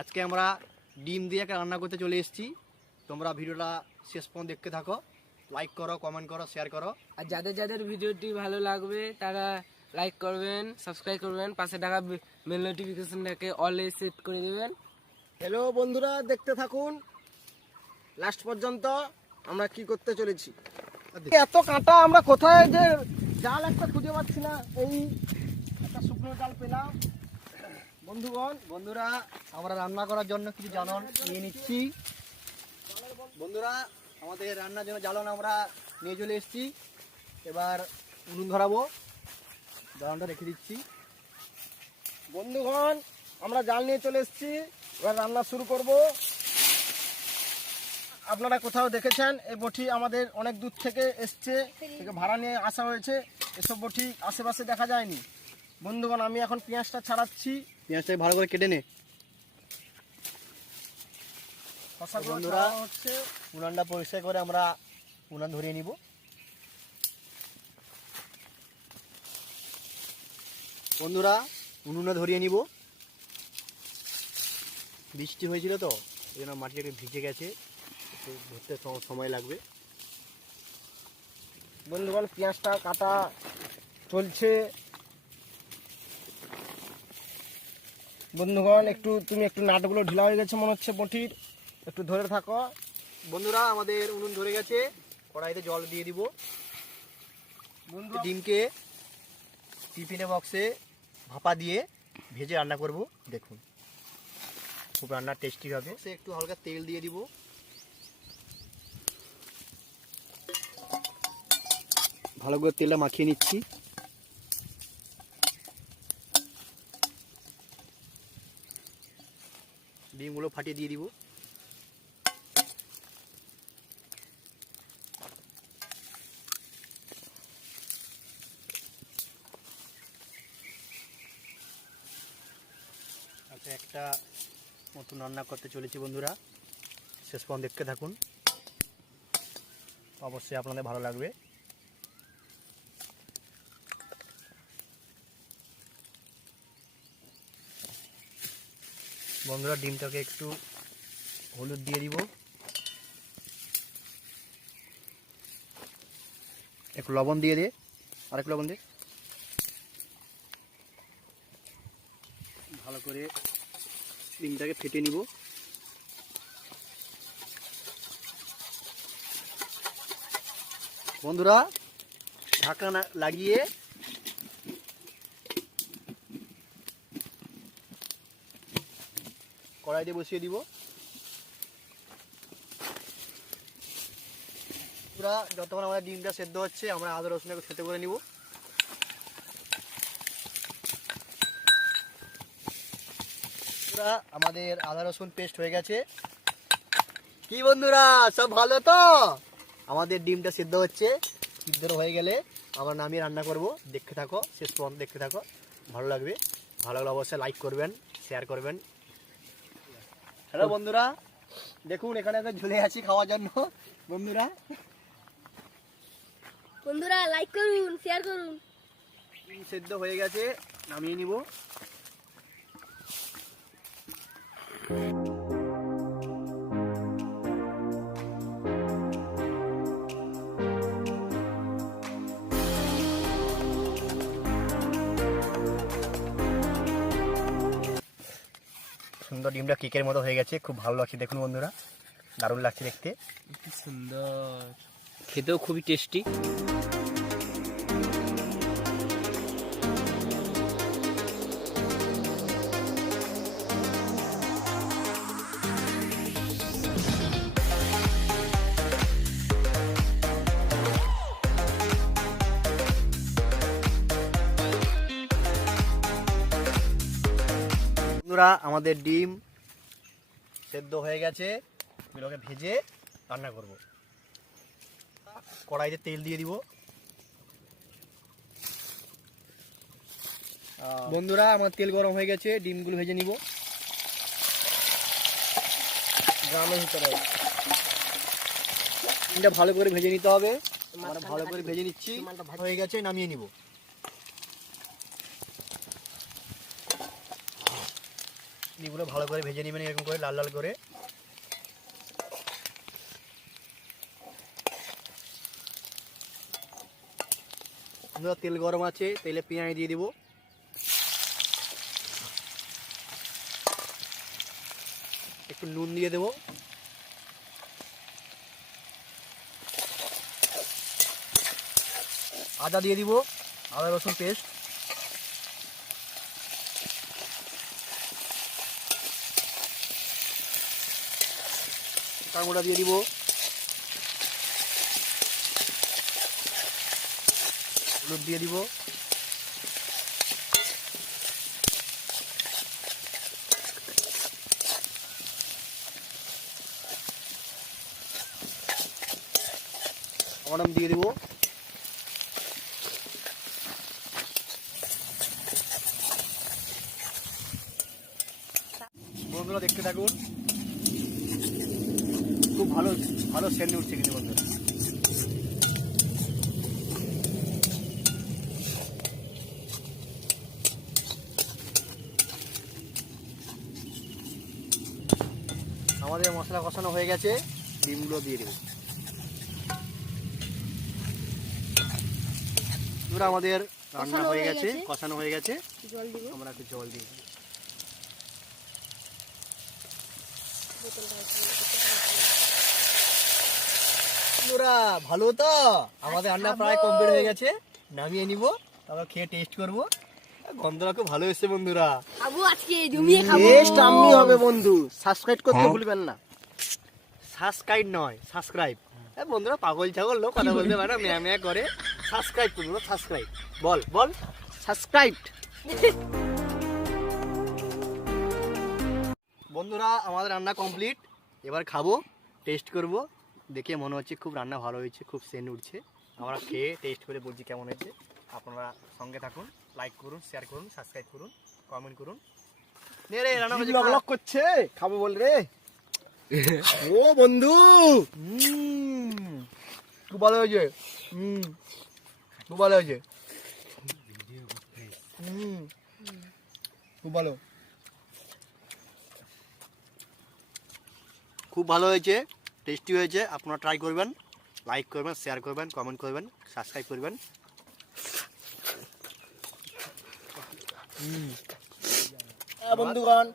আজকে আমরা ডিম দিয়ে একটা রান্না করতে চলে এসেছি। তোমরা ভিডিওটা শেষ পর্যন্ত দেখতে থাকো, লাইক করো, কমেন্ট করো, শেয়ার করো। আর যাদের যাদের ভিডিওটি ভালো লাগবে তারা লাইক করবেন, সাবস্ক্রাইব করবেন, পাশে থাকা বেল নোটিফিকেশনটাকে অলে সেট করে দেবেন। হ্যালো বন্ধুরা, দেখতে থাকুন লাস্ট পর্যন্ত আমরা কি করতে চলেছি। এত কাঁটা আমরা কোথায় যে জাল একটা খুঁজে পাচ্ছি না, এই একটা শুকনো জাল পেলাম। বন্ধুরা আমরা রান্না করার জন্য কিছু জ্বালন নিয়ে নিচ্ছি। বন্ধুরা আমাদের রান্নার জন্য জ্বালন আমরা নিয়ে চলে এসেছি। এবার উনুন ধরাবো, জ্বালনটা রেখে দিচ্ছি। বন্ধুগণ, আমরা জাল নিয়ে চলে এসেছি, এবার রান্না শুরু করব। আপনারা কোথাও দেখেছেন এই বটি আমাদের অনেক দূর থেকে এসছে, থেকে ভাড়া নিয়ে আসা হয়েছে। এসব বটি আশেপাশে দেখা যায়নি। বন্ধুগণ, আমি এখন পেঁয়াজটা ছাড়াচ্ছি। পেঁয়াজটাকে ভালো করে কেটে নে। বন্ধুরা হচ্ছে উনানটা পরিষ্কার করে আমরা উনান ধরিয়ে নিব। বন্ধুরা উনুনটা ধরিয়ে নিব। বৃষ্টি হয়েছিল তো এই জন্য মাটি একটু ভিজে গেছে, একটু ধরতে সময় লাগবে। বন্ধুগণ, পেঁয়াজটা কাটা চলছে। বন্ধুগণ, তুমি একটু নাটগুলো ঢিলা হয়ে গেছে মনে হচ্ছে বটির, একটু ধরে থাকো। বন্ধুরা আমাদের উনুন ধরে গেছে, কড়াইতে জল দিয়ে দিব। বন্ধুরা, ডিমকে টিফিনে বক্সে ভাপা দিয়ে ভেজে রান্না করব। দেখুন খুব রান্না টেস্টি হবে। সে একটু হালকা তেল দিয়ে দিব। ভালো করে তেলটা মাখিয়ে নিচ্ছি। ডিমগুলো ফাটিয়ে দিয়ে দিব। আচ্ছা, একটা নতুন রান্না করতে চলেছি বন্ধুরা, শেষ পর্যন্ত দেখতে থাকুন, অবশ্যই আপনাদের ভালো লাগবে। বন্ধুরা ডিমটাকে একটু হলুদ দিয়ে দিব, একটু লবণ দিয়ে দে, আরেকটু লবণ দে। ভালো করে ডিমটাকে ফেটে নিব। বন্ধুরা ঢাকনা লাগিয়ে কড়াই দিয়ে বসিয়ে দিব। পুরা যতক্ষণ আমাদের ডিমটা সেদ্ধ হচ্ছে আমরা আদা রসুনটাকে সেদ্ধ করে নিব। পুরা আমাদের আদা রসুন পেস্ট হয়ে গেছে। কি বন্ধুরা সব ভালো তো? আমাদের ডিমটা সেদ্ধ হচ্ছে, সিদ্ধ হয়ে গেলে আমরা নামিয়ে রান্না করব। দেখতে থাকো, শেষ পর্যন্ত দেখতে থাকো, ভালো লাগবে। ভালো লাগলে অবশ্যই লাইক করবেন, শেয়ার করবেন। হ্যালো বন্ধুরা, দেখুন এখানে আমি ঝুলে আছি খাওয়ার জন্য। বন্ধুরা লাইক করুন, শেয়ার করুন। ডিম সেদ্ধ হয়ে গেছে, নামিয়ে নিব। সুন্দর ডিমটা কেকের মতো হয়ে গেছে, খুব ভালো লাগছে। দেখুন বন্ধুরা, দারুণ লাগছে দেখতে। কি সুন্দর, খেতেও খুবই টেস্টি। বন্ধুরা আমাদের ডিম সেদ্ধ হয়ে গেছে, এগুলোকে ভেজে রান্না করব। কড়াইতে তেল দিয়ে দিব। বন্ধুরা আমার তেল গরম হয়ে গেছে, ডিমগুলো ভেজে নিব। গ্রামের ভিতরে ডিমটা ভালো করে ভেজে নিতে হবে। আমরা ভালো করে ভেজে নিচ্ছি, হয়ে গেছে, নামিয়ে নিব। ডিমগুলো ভালো করে ভেজে নেবেন এরকম করে লাল লাল করে। বন্ধুরা তেল গরম আছে, তেলে পেঁয়াজ দিয়ে দিব। একটু নুন দিয়ে দেবো। আদা দিয়ে দিব, আদা রসুন পেস্ট। কাঁকড়া দিয়ে দিব। হলুদ দিয়ে দিব। টমেটো দিয়ে দিব। বন্ধুরা দেখতে থাকুন, খুব ভালো ভালো সেন্ট উঠছে কিন্তু বন্ধুরা। আমাদের মশলা কষানো হয়ে গেছে, ডিমগুলো দিয়ে দেব। পুরো আমাদের রান্না হয়ে গেছে, কষানো হয়ে গেছে। জল দিব। আমরা একটু জল দিয়ে দিই। বন্ধুরা ভালো তো, আমাদের রান্না প্রায় কমপ্লিট হয়ে গেছে। নামিয়ে নিব, তারপর খেয়ে টেস্ট করব। গন্ধটা খুব ভালো এসেছে বন্ধুরা। খাবো আজকে জমিয়ে খাবো। টেস্ট আমি হবে বন্ধু, সাবস্ক্রাইব করতে ভুলবেন না। সাবস্ক্রাইব নয়, সাবস্ক্রাইব। বন্ধুরা পাগল ছাগল লোক, কথা বলতে পারে না, ম্যা ম্যা করে। সাবস্ক্রাইব করবো, সাবস্ক্রাইব। বল বল সাবস্ক্রাইব। বন্ধুরা আমাদের রান্না কমপ্লিট, এবার খাবো, টেস্ট করব। দেখে মনে হচ্ছে খুব রান্না ভালো হয়েছে, খুব সেন্ট উঠছে। আমরা খেয়ে টেস্ট করে বলছি কেমন হয়েছে। আপনারা সঙ্গে থাকুন, লাইক করুন, শেয়ার করুন, সাবস্ক্রাইব করুন, কমেন্ট করুন। নে রে রান্না হয়েছে, লক লক করছে, খাবো বল রে। ও বন্ধু, খুব ভালো হয়েছে। খুব ভালো হয়েছে। খুব ভালো, খুব ভালো হয়েছে, টেস্টি হয়েছে। আপনারা ট্রাই করবেন, লাইক করবেন, শেয়ার করবেন, কমেন্ট করবেন, সাবস্ক্রাইব করবেন। বন্ধুগণ